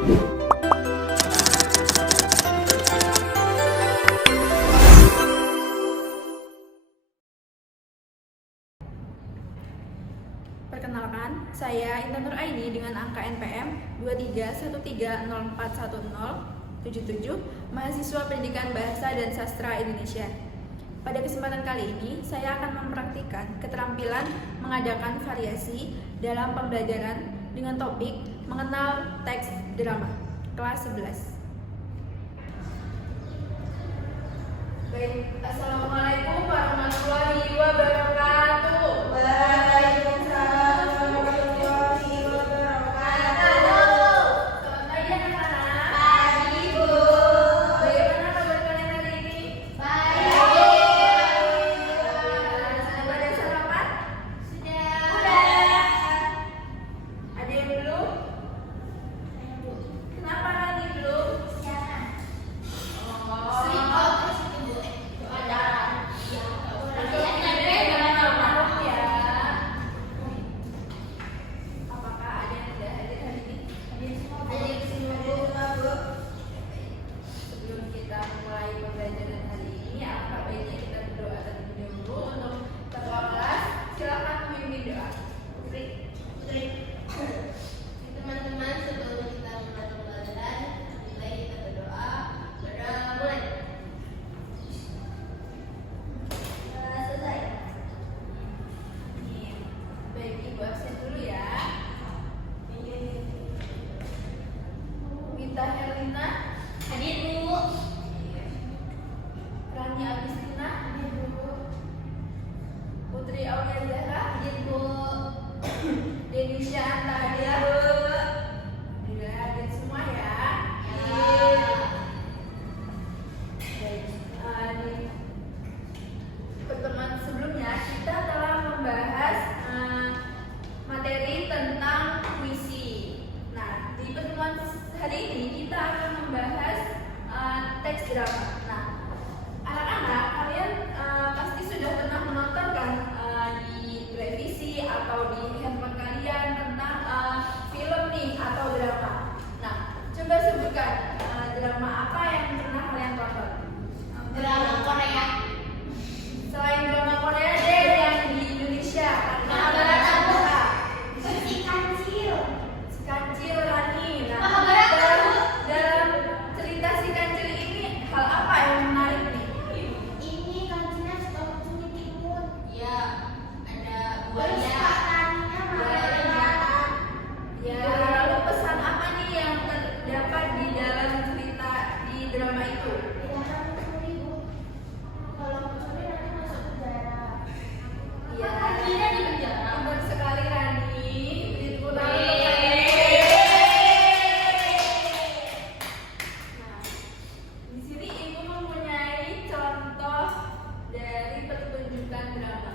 Perkenalkan, saya Intan Nuraini dengan angka NPM 2313041077, mahasiswa Pendidikan Bahasa dan Sastra Indonesia. Pada kesempatan kali ini, saya akan mempraktikkan keterampilan mengadakan variasi dalam pembelajaran dengan topik mengenal teks drama, kelas 11. Baik, Assalamualaikum warahmatullahi wabarakatuh. Putri Aulia Zahra, Ibu Denisha Antadia, juga hadir semua ya. Di pertemuan sebelumnya kita telah membahas materi tentang puisi. Nah, di pertemuan hari ini kita akan membahas teks drama. Nah, anak-anak kalian pasti sudah pernah menonton kan di televisi atau di handphone kalian tentang film nih atau drama. Nah, coba sebutkan drama apa yang pernah kalian tonton? Drama Korea. Selain drama Korea deh yang di Indonesia. Mahabharata. Si Kancil Rani. Nah, Mahabharata. dalam cerita si Kancil ini hal apa yang menarik nih? Ini kancilnya suka mencuri timun. Ya, ada Terus buaya. Ya, lalu pesan apa nih yang terdapat di dalam cerita di drama itu? Dilarang mencuri, Bu. Kalau mencuri nanti masuk penjara. Iya, Kakinya di penjara. pintar sekali Rani. Beri tepuk tangan untuk Yeay. Rani. Nah, di sini ibu mempunyai contoh dari pertunjukan drama.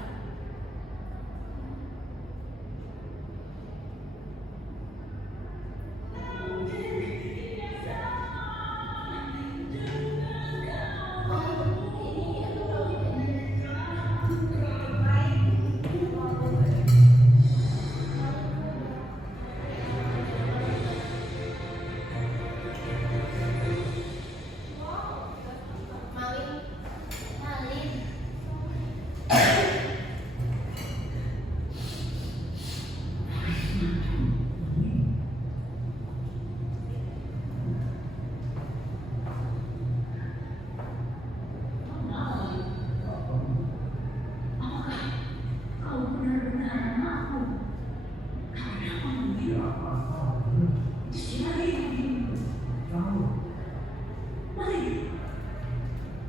Malin.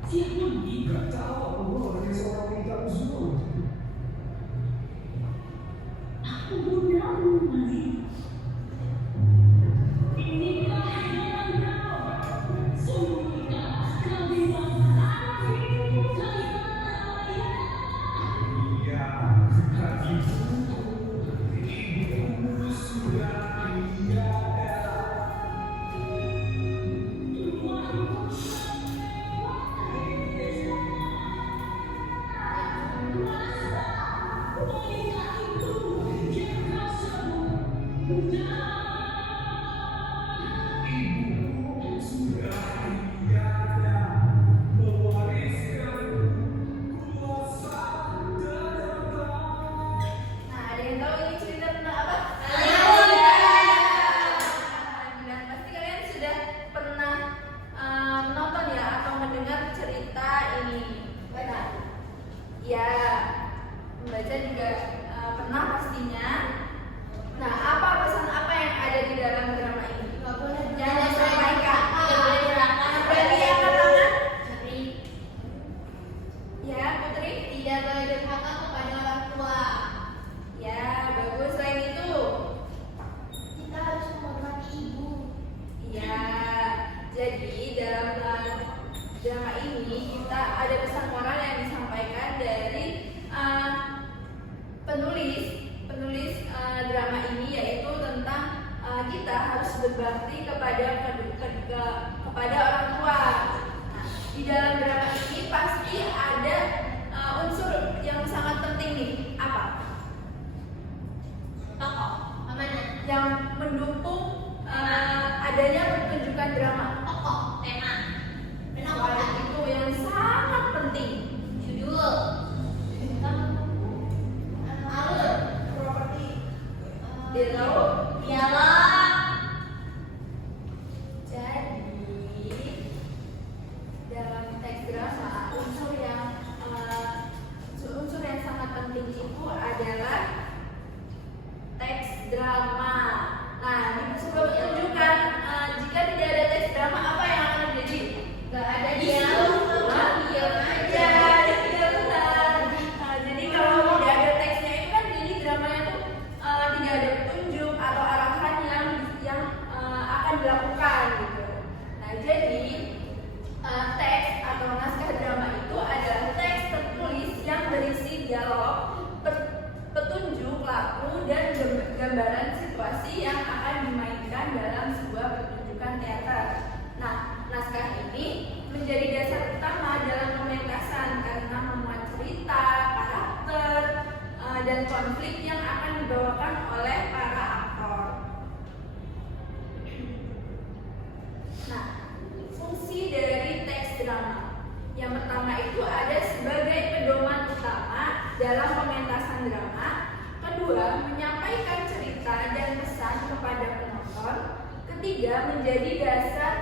Siapa nggak tahu bahwa dia seorang wanita uzur. Aku tahu Mali. Inikah yang kau suka sekali sama aku kaya. Iya, ibu sudah tiada. kita ada pesan moral yang disampaikan dari penulis drama ini, yaitu tentang kita harus berbakti kepada orang tua. Nah, di dalam drama ini pasti ada unsur yang sangat penting nih. Apa? Tokoh. Mana? Yang mendukung adanya pertunjukan drama. Tokoh. Tema. Soal itu yang sangat penting. Judul. Alur. Properti. Dialog. Jadi dalam teks drama unsur yang sangat penting itu adalah teks drama. Nah, di sebuah pertunjukan jika tidak ada teks drama, apa yang akan terjadi? Gak ada dialog, diam aja. Tidak benar. Jadi kalau tidak ada teksnya itu kan jadi dramanya tuh tidak ada petunjuk atau arahan yang akan dilakukan gitu. Nah, jadi teks atau naskah drama itu adalah teks tertulis yang berisi dialog, petunjuk laku dan gambaran situasi yang akan dimainkan dalam sebuah pertunjukan teater. Nah, naskah ini menjadi dasar utama dalam pementasan karena memuat cerita, karakter, dan konflik yang akan dibawakan oleh para aktor. Nah, fungsi dari teks drama yang pertama itu ada sebagai pedoman utama dalam pementasan drama. Kedua, menyampaikan cerita dan pesan kepada penonton. Ketiga, menjadi dasar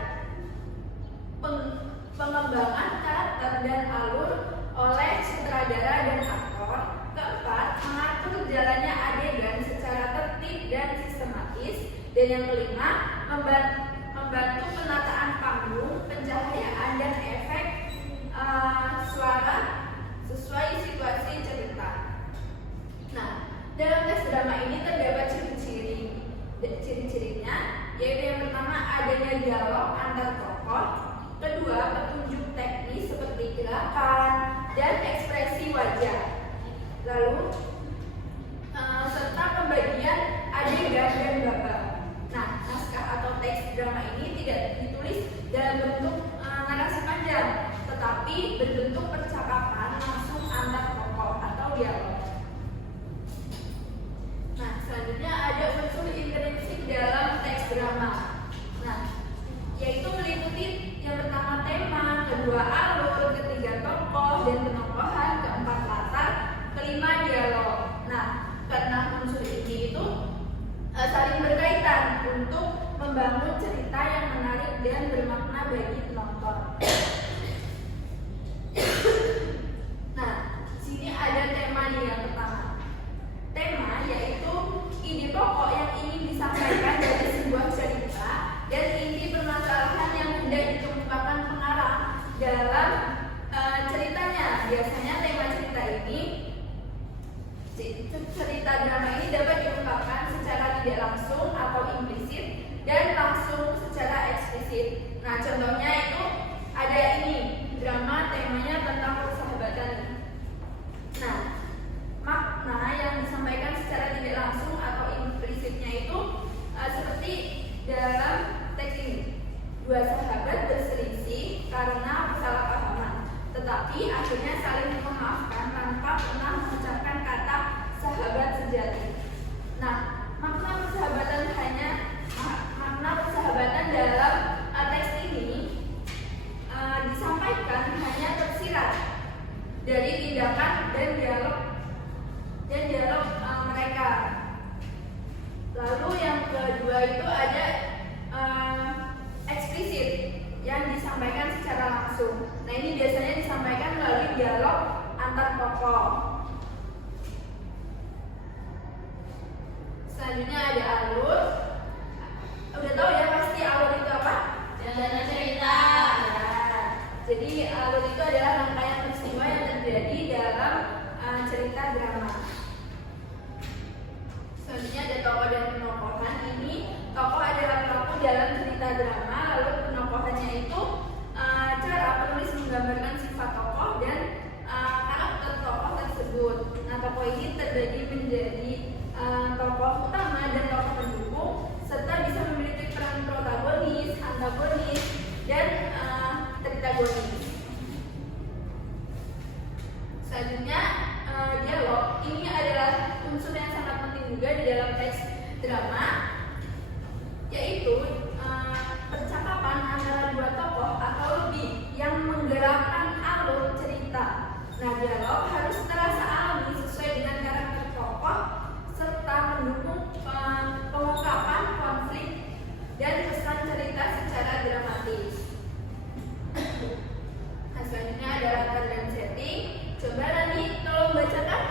pengembangan karakter dan alur oleh sutradara dan aktor. Keempat, mengatur jalannya adegan secara tertib dan sistematis. Dan yang kelima, membantu penataan panggung, pencahayaan dan efek suara sesuai situasi cerita. Nah, dalam teks drama ini terdapat ciri-cirinya, yaitu yang pertama adanya dialog antar tokoh, kedua petunjuk teknis seperti gerakan dan ekspresi wajah, lalu serta pembagian adegan dan babak. Nah, naskah atau teks drama ini tidak ditulis dalam bentuk narasi panjang, tetapi berbentuk percakapan langsung antar tokoh atau dialog. Nah, selanjutnya ada unsur intrinsik dalam teks drama. Nah, yaitu meliputi yang pertama tema, kedua alur, ketiga tokoh dan penokohan, keempat latar, kelima dialog. Nah, karena unsur ini itu saling berkaitan untuk membangun cerita yang menarik dan bermakna bagi penonton. Nah, sini ada tema nih yang pertama. Tema yaitu ide pokok yang ingin disampaikan dari sebuah cerita dan inti permasalahan yang hendak dikemukakan pengarang dalam ceritanya. Biasanya tema cerita drama ini dapat diungkapkan secara tidak langsung atau implisit dan langsung secara eksplisit. Nah, contohnya itu ada ini drama temanya tentang persahabatan. Nah, makna yang disampaikan secara tidak langsung atau implisitnya itu seperti dalam teks ini. Dua sahabat berselisih karena kesalahpahaman, tetapi akhirnya saling memaafkan tanpa pernah mengucapkan kata sahabat sejati. Nah, makna persahabatan dalam teks ini disampaikan hanya tersirat dari tindakan dan dialog mereka. Lalu yang kedua itu ada eksplisit yang disampaikan secara langsung. Nah, ini biasanya disampaikan melalui dialog antar tokoh. Selanjutnya ada alur. Udah tahu ya pasti alur itu apa? Jalan cerita. Ya. Jadi alur itu adalah rangkaian peristiwa yang terjadi dalam cerita drama. Selanjutnya ada tokoh dan penokohan. Ini tokoh adalah pelaku dalam cerita drama, lalu penokohannya itu cara penulis menggambarkan sifat tokoh ini terbagi menjadi tokoh utama dan tokoh pendukung, serta bisa memiliki peran protagonis, antagonis, dan tritagonis. Selanjutnya, dialog ini adalah unsur yang sangat penting juga di dalam teks drama, yaitu percakapan antara dua tokoh atau lebih yang menggerakkan alur cerita. Nah, dialog harus terasa alami sesuai dengan karakter tokoh serta mendukung pengungkapan konflik dan pesan cerita secara dramatis. Nah, selanjutnya ada latar dan setting. Coba Rani tolong bacakan.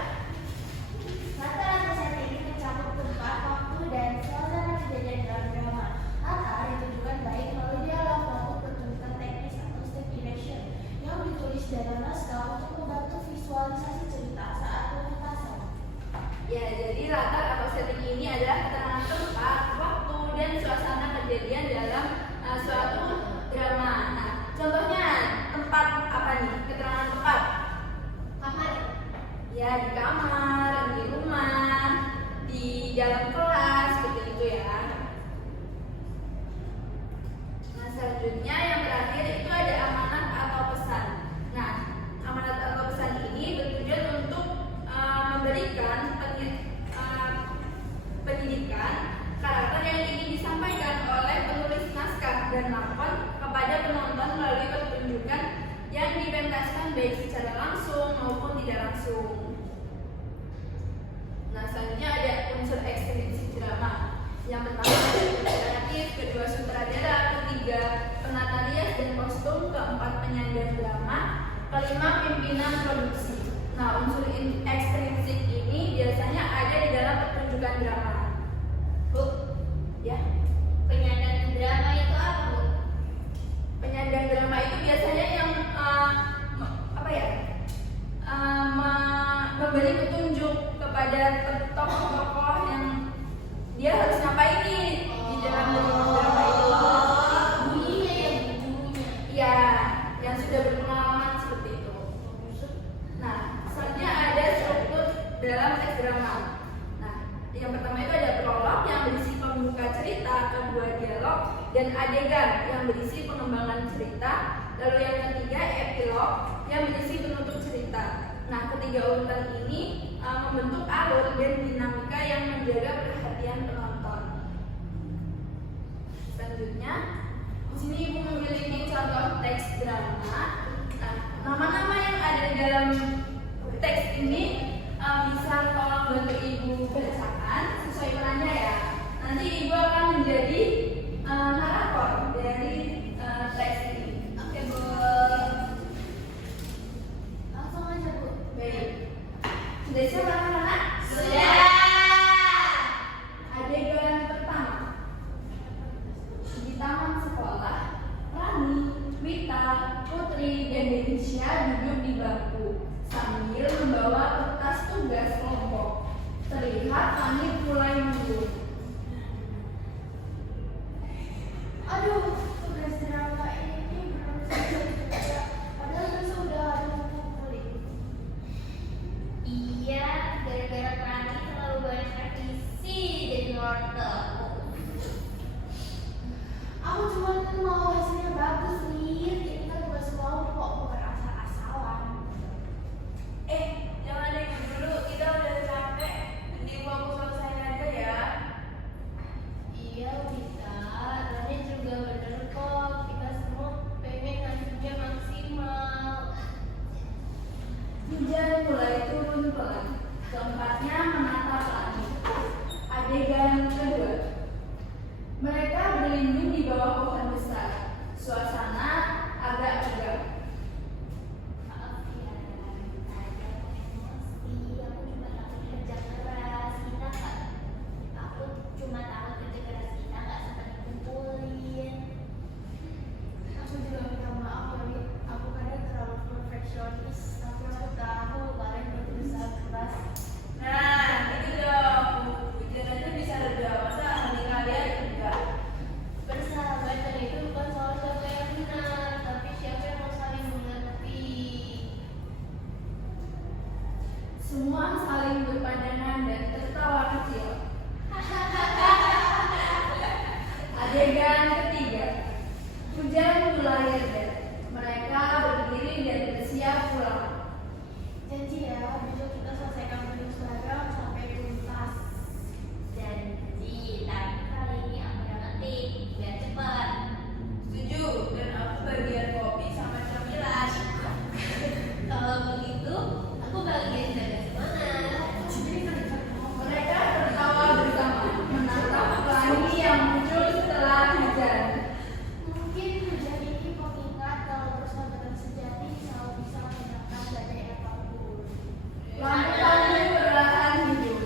Latar setting ini mencakup tempat, waktu, dan suasana kejadian dalam drama. Latar ditujukan baik melalui dialog maupun pertunjukan teknis atau stage direction yang ditulis dalam naskah untuk membantu visualisasi cerita saat pementasan. Ya, jadi latar atau setting ini adalah keterangan tempat, waktu, dan suasana kejadian dalam suatu drama. Nah, contohnya tempat apa nih? Keterangan tempat. Kamar. Ya, di kamar, di rumah, di dalam kelas, seperti itu ya. Nah, selanjutnya yang terakhir itu ada amanat atau pesan. Nah, amanat atau pesan ini bertujuan untuk memberikan pendidikan karakter yang ingin disampaikan oleh penulis naskah dan lakon kepada penonton melalui pertunjukan yang dipentaskan baik secara langsung maupun tidak langsung. Nah, selanjutnya ada unsur eksplisit drama. Yang pertama ada unsur kreatif, kedua sutradara, ketiga penata rias dan kostum, keempat penyandang drama, kelima pimpinan produksi. Nah, unsur ekstrinsik ini biasanya ada di dalam pertunjukan drama. Bu, ya. Penyandang drama itu apa, Bu? Penyandang drama itu biasanya yang memberi petunjuk kepada tokoh-tokoh yang dia harus ngapain nih di dalam drama itu. Bunyinya ya, bunyinya. Iya, yang sudah berpengalaman seperti itu. Nah, selanjutnya ada struktur dalam teks drama. Nah, yang pertama itu ada prolog yang berisi pembuka cerita, kedua dialog, dan adegan yang berisi pengembangan cerita. Lalu yang ketiga epilog yang berisi penutup cerita. Nah, ketiga urutan ini membentuk alur dan dinamika yang menjaga perhatian penonton. Selanjutnya, di sini Ibu memiliki contoh teks drama. Nah, nama-nama yang ada di dalam teks ini bisa tolong bantu Ibu bacakan sesuai perannya ya. Nanti Ibu akan menjadi narator dari teks ini. Oke, Bu. Langsung aja, Bu. Baik. Sudah siap anak-anak? Sudah. Adegan pertama. Di taman sekolah, Rani, Wita, Putri, dan Denisha duduk di bangku sambil membawa kertas tugas kelompok. Terlihat langit mulai mendung. adegan ketiga. Hujan mulai reda. Mereka berdiri dan bersiap pulang. Janji ya, besok kita selesaikan penulis seragam sampai tuntas. Janji, tapi kali ini aku yang ngetik biar cepat. Setuju, dan aku bagian kopi sama camilan. Kalau begitu, aku bagian jaga semangat. Mereka tertawa bersama, menatap pelangi yang muncul setelah hujan. Mungkin hujan ini mengingat kalau persahabatan sejati selalu bisa menenangkan badai apapun. Lampu-lampu perlahan hidup.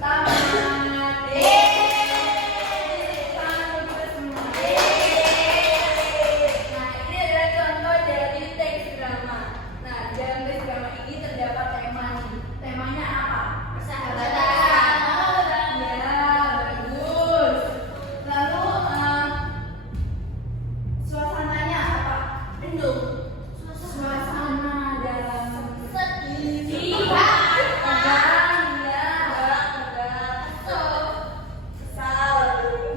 Tamat. Tangan kita semua. Nah, ini adalah contoh dari teks drama. Nah, dalam teks drama ini terdapat tema nih. Temanya apa? Persahabatan. Ya, bagus. Lalu suasananya apa? Endung. Suasana dalam Sedih. tegang, ya, Kesal.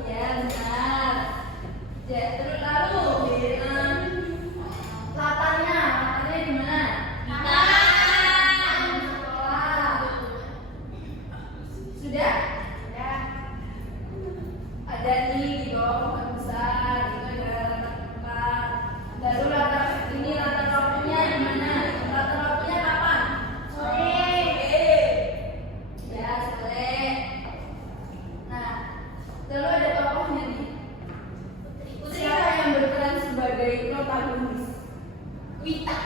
ya benar. Ya, terus lalu latarnya di mana? Sekolah. Sudah? Ya, Ada nih di bawah pohon besar, itu adalah latar tempat. Lalu latar waktunya di mana? Latar waktunya kapan? sore. Ya, sore. Nah, lalu ada tokohnya nih. Siapa yang berperan sebagai protagonis? Wita.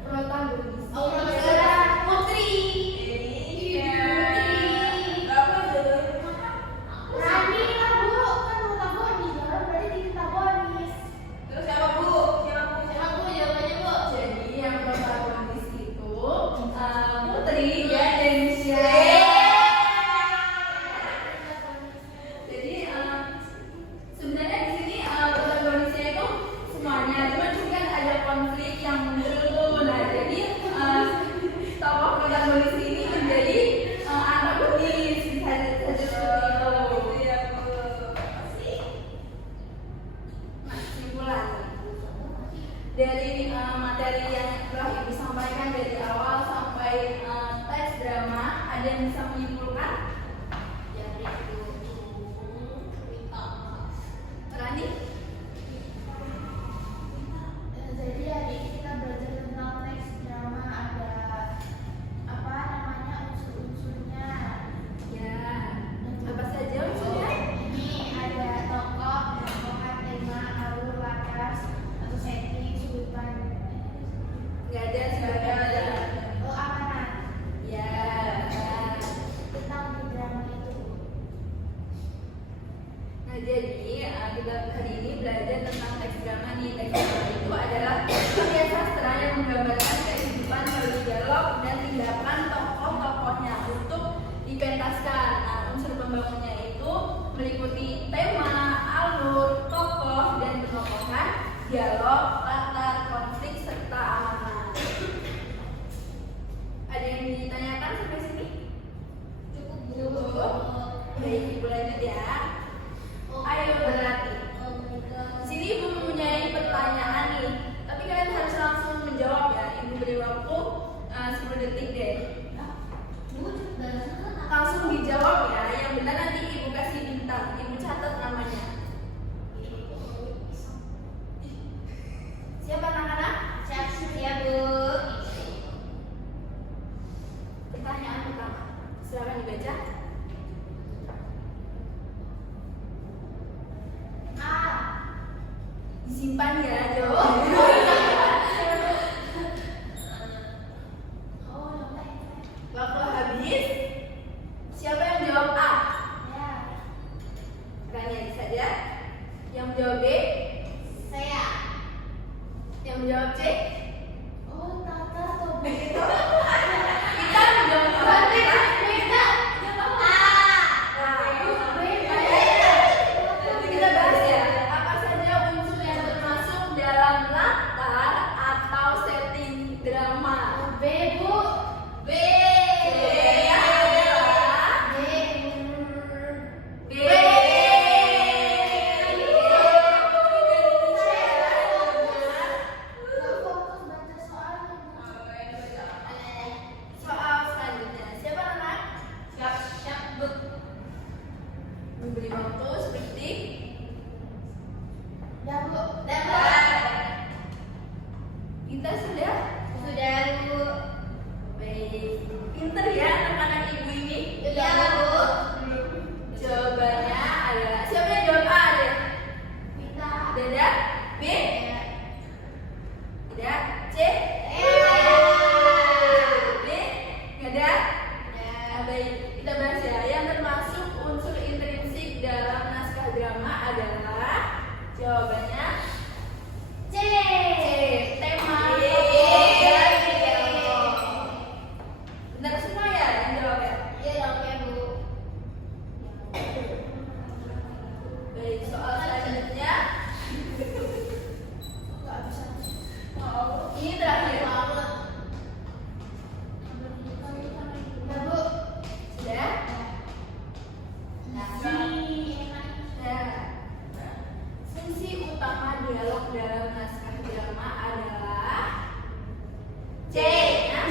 Protagonis. Oh, protagonis. Adalah Putri. Rani lah bu, kan protagonis, baru berarti di protagonis. Terus siapa bu? Aku jawabannya, Bu. Jadi yang protagonis itu Putri ya, Denisha. Jadi sebenarnya di sini protagonisnya itu semuanya, cuma kan ada konflik yang muncul tuh. Nah, jadi tokoh protagonis ini menjadi antagonis, bisa saja seperti itu. Nah, kesimpulan dari materi yang telah ibu sampaikan dari awal sampai teks drama, ada yang bisa menyimpulkan? Jadi itu Wita. Rani? Jadi hari ini kita belajar tentang teks drama, ada apa namanya unsur-unsurnya. Ya. Apa saja unsurnya? Ini ada tokoh, tokohan, tema, alur, latar, atau setting, sudut pandang. Nggak ada, sudah ada. Oh, amanat. Ya. Tentang di drama itu. Nah, jadi kita hari ini belajar tentang teks drama nih. Teks drama itu adalah karya sastra yang menggambarkan kehidupan melalui dialog dan tindakan tokoh-tokohnya untuk dipentaskan. Nah, unsur pembangunnya itu meliputi tema, alur, tokoh, dan penokohan, dialog, latar, konflik, serta amanat. Ada yang ditanyakan sampai sini? Cukup, Bu. Cukup. Baik, ibu lanjut ya. Ayo berlatih. Oh my God. Di sini ibu mempunyai pertanyaan nih, tapi kalian harus langsung menjawab ya. Ibu beri waktu 10 detik deh. Bu, barusan kan aku- Langsung dijawab ya. Yang benar nanti ibu kasih bintang. Ibu catat namanya. Siapa anak-anak? Siap ya, Bu. Pertanyaan pertama. Silakan dibaca. A. Disimpan ya jawabannya. Oh, lupa. Waktu habis. Siapa yang jawab A? Ya. Rani saja. Yang menjawab B? Saya. Yang menjawab C? Oh, Tata atau B? Kita menjawab apa? Kita? Beda. Nanti kita bahas ya. Apa saja unsur yang termasuk dalam latar atau setting drama? B, Bu. B. C-nya adalah B. B. Jawabannya C. tema Yeay. dan dialog. Benar semua ya yang jawab ya? Iya dong ya Bu. Baik, soal selanjutnya. Nggak bisa. Oh, ini terakhir. Udah Bu. Sudah? Nah, Nah, fungsi utama dialog dalam naskah drama adalah C. Ya?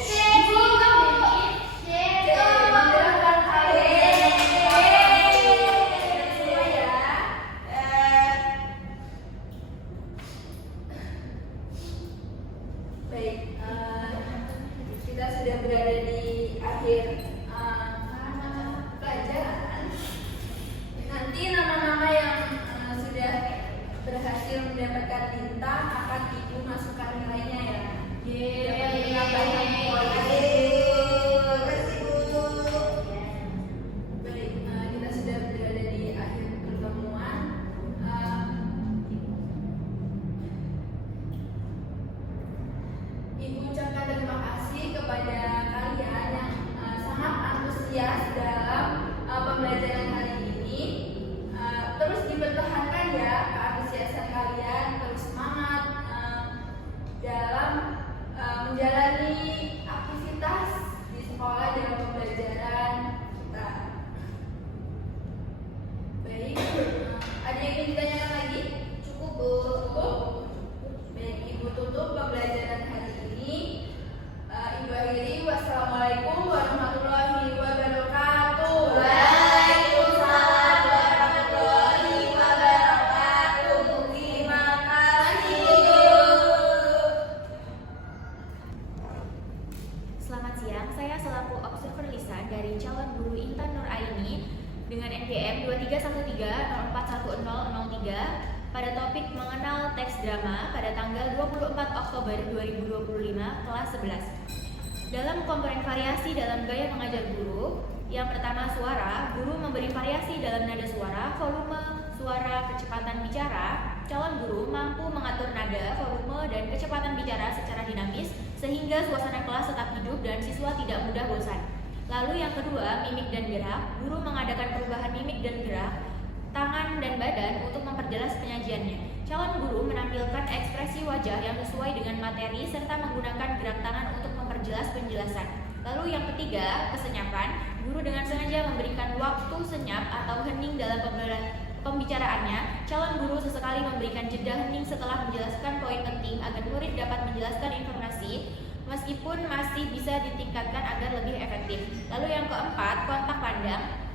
C Bu, C. C. Menjelaskan kalian. Semua ya. Baik, kita sudah berada di akhir pelajaran. Nanti nama-nama yang sudah berhasil mendapatkan bintang akan ibu masukkan nilainya ya. Dapat menambahkan poin. Baik, kita sudah berada di akhir pertemuan. Ibu ucapkan terima kasih kepada kalian yang sangat antusias dalam pembelajaran hari ini. Terus dipertahankan ya keantusiasan kalian, terus semangat dalam menjalani aktivitas di sekolah dalam pembelajaran kita. Baik, ada yang ingin ditanyakan lagi? Cukup Bu? Cukup? Baik, Ibu tutup pembelajaran hari ini. Ibu akhiri, wassalamualaikum warahmatullahi wabarakatuh. Waalaikumsalam warahmatullahi wabarakatuh. Terima kasih Bu. Selamat siang, saya selaku observer lisan dari calon guru Intan Nur Aini dengan NPM 2313041003 pada topik mengenal teks drama pada tanggal 24 Oktober 2025 kelas 11. Dalam komponen variasi dalam gaya mengajar guru, yang pertama suara, guru memberi variasi dalam nada suara, volume suara, kecepatan bicara. Calon guru mampu mengatur nada, volume, dan kecepatan bicara secara dinamis sehingga suasana kelas tetap hidup dan siswa tidak mudah bosan. Lalu yang kedua, mimik dan gerak. Guru mengadakan perubahan mimik dan gerak tangan dan badan untuk memperjelas penyajiannya. Calon guru menampilkan ekspresi wajah yang sesuai dengan materi serta menggunakan gerak tangan untuk memperjelas penjelasan. Lalu yang ketiga, kesenyapan. Guru dengan sengaja memberikan waktu senyap atau hening dalam pembicaraannya. Calon guru sesekali memberikan jeda hening setelah menjelaskan poin penting agar murid dapat menjelaskan informasi meskipun masih bisa ditingkatkan agar lebih efektif. Lalu yang keempat, kontak pandang.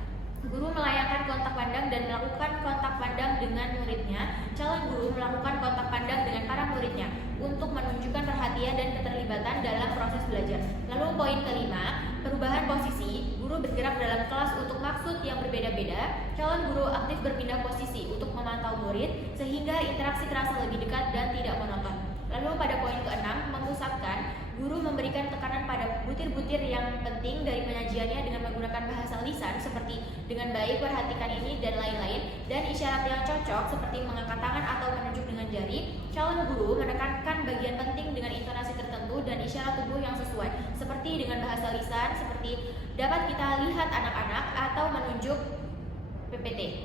Guru melayangkan kontak pandang dan melakukan kontak pandang dengan muridnya. Calon guru melakukan kontak pandang dengan para muridnya untuk menunjukkan perhatian dan keterlibatan dalam proses belajar. Lalu poin kelima, perubahan posisi. Guru bergerak dalam kelas untuk maksud yang berbeda-beda. Calon guru aktif berpindah posisi untuk memantau murid sehingga interaksi terasa lebih dekat dan tidak monoton. Lalu pada poin keenam, memusatkan. Guru memberikan tekanan pada butir-butir yang penting dari penyajiannya dengan menggunakan bahasa lisan seperti dengan baik, perhatikan ini, dan lain-lain, dan isyarat yang cocok seperti mengangkat tangan atau menunjuk dengan jari. Calon guru menekankan bagian penting dengan intonasi tertentu dan isyarat tubuh yang sesuai seperti dengan bahasa lisan seperti dapat kita lihat anak-anak atau menunjuk PPT.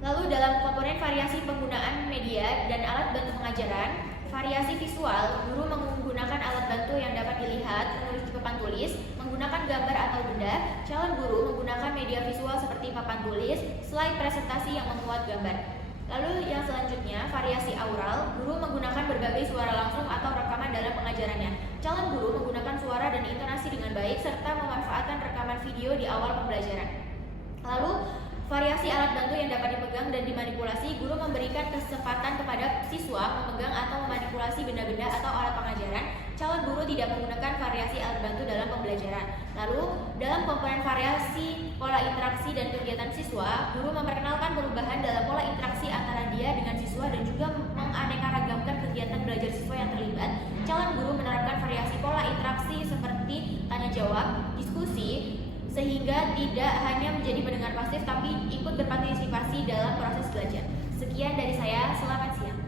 Lalu dalam komponen variasi penggunaan media dan alat bantu pengajaran, variasi visual, guru menggunakan alat bantu yang dapat dilihat, menulis di papan tulis, menggunakan gambar atau benda. Calon guru menggunakan media visual seperti papan tulis, slide presentasi yang memuat gambar. Lalu yang selanjutnya, variasi aural, guru menggunakan berbagai suara langsung atau rekaman dalam pengajarannya. Calon guru menggunakan suara dan intonasi dengan baik serta memanfaatkan rekaman video di awal pembelajaran. Lalu variasi alat bantu yang dapat dipegang dan dimanipulasi, guru memberikan kesempatan kepada siswa memegang atau memanipulasi benda-benda atau alat pengajaran. Calon guru tidak menggunakan variasi alat bantu dalam pembelajaran. Lalu, dalam komponen variasi pola interaksi dan kegiatan siswa, guru memperkenalkan perubahan dalam pola interaksi antara dia dengan siswa dan juga menganeka-ragamkan kegiatan belajar siswa yang terlibat. Calon guru menerapkan variasi pola interaksi seperti tanya jawab, diskusi, sehingga tidak hanya menjadi pendengar pasif tapi ikut berpartisipasi dalam proses belajar. Sekian dari saya, selamat siang.